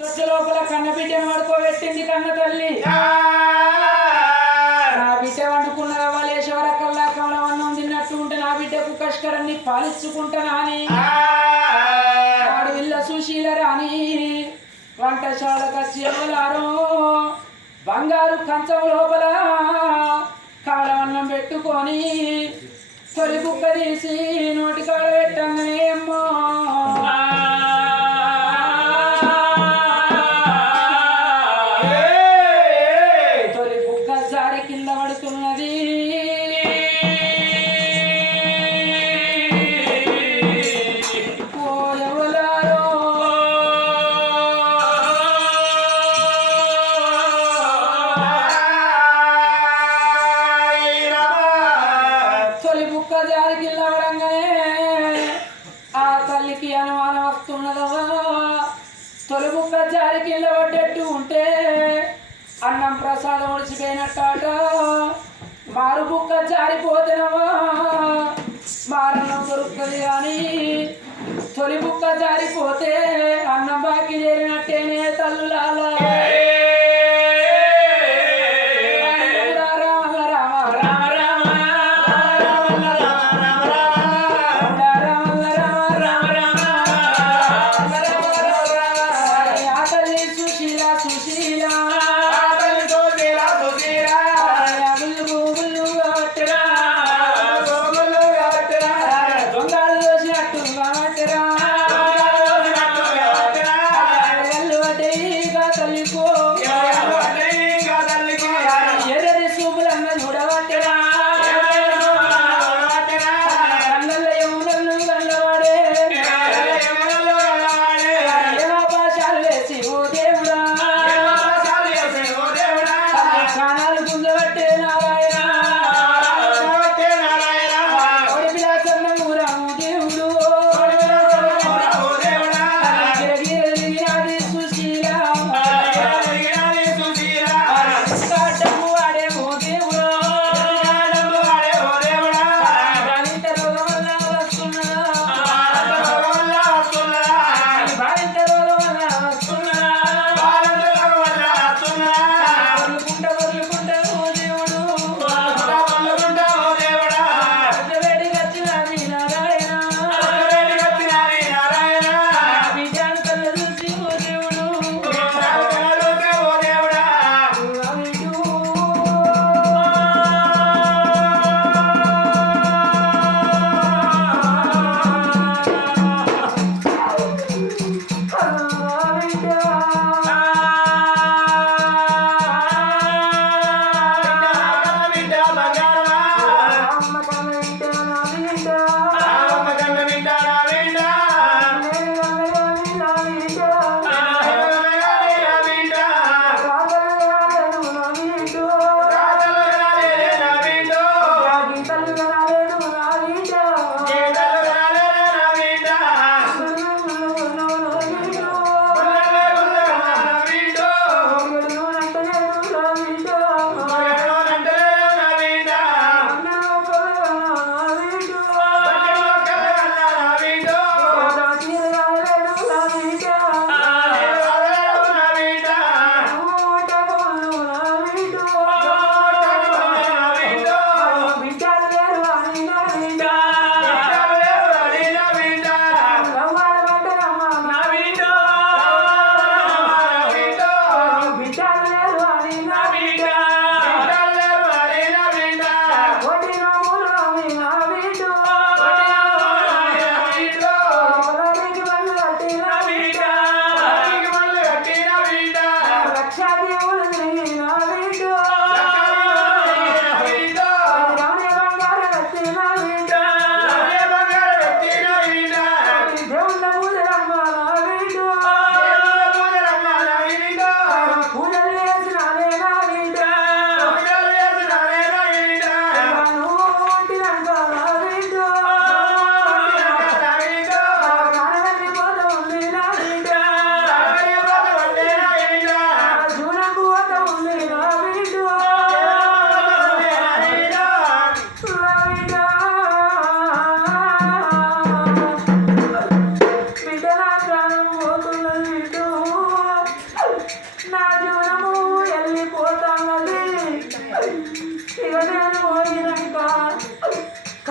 తొట్ట లోపల కన్న బిడ్డను పడుకోబెట్టింది కన్న తల్లి. నా బిడ్డ వండుకున్న వలేశ్వర కల్లా కమలవన్నం తిన్నట్టు ఉంటే నా బిడ్డకు కష్కరాన్ని పాలించుకుంటానా అని వాడు ఇల్ల సుశీల రాని వంటశాలకు వచ్చి బంగారు కంచం లోపల కాలవన్నం పెట్టుకొని తొలి కుక్క తీసి నోటి కాడ పెట్టంగానే వస్తున్నదా వస్తున్నదవా తొలి బుక్క పడ్డట్టు ఉంటే అన్నం ప్రసాదం ఒడిచిపోయినట్టాట. మారు బుక్క జారిపోతేనవా మారన్నం దొరుకుతుంది కానీ తొలి బుక్క జారిపోతే అన్నం బాకి చేరినట్టేనే తల్లులాలా.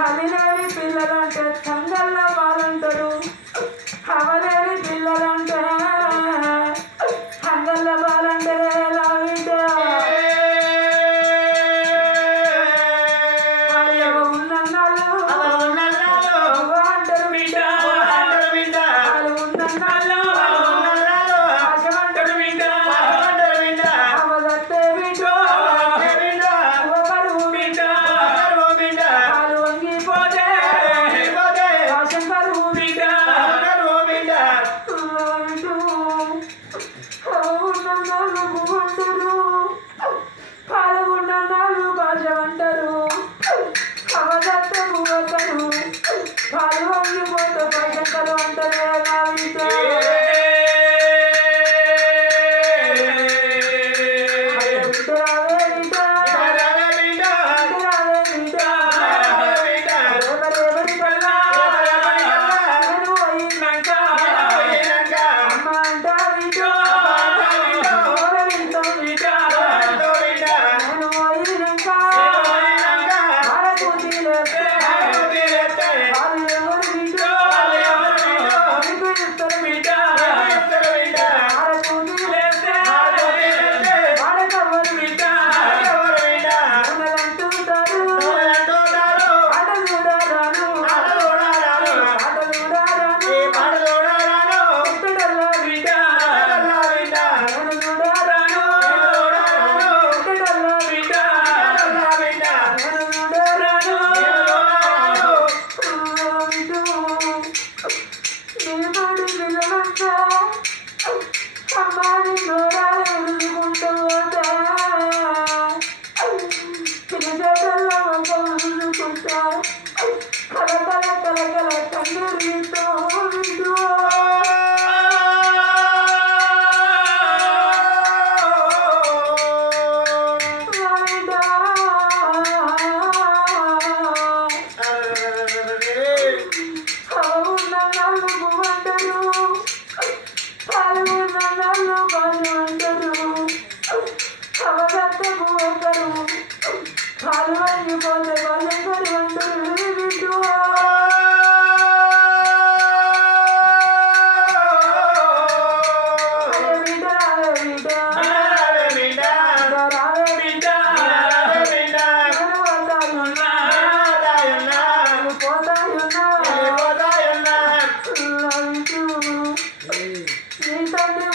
Hallelujah.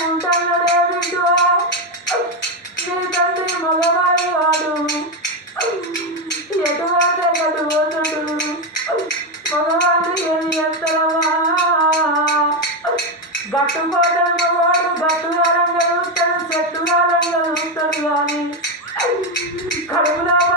ఉంటాడో లేదో నీ తండ్రి మగవాడు ఎటువంటి ఎగడు పోతుడు మగవాళ్ళు ఏమి చేస్తావా బట్టు పోటంగా వాడు బట్టు వారంగా చూస్తాడు చెట్టు కానీ కడుపులో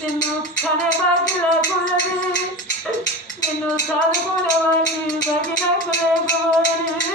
నిన్ను కనే బాధ్యుల కులవి నిన్ను సాధుకులవని బగిన కులేకపోయని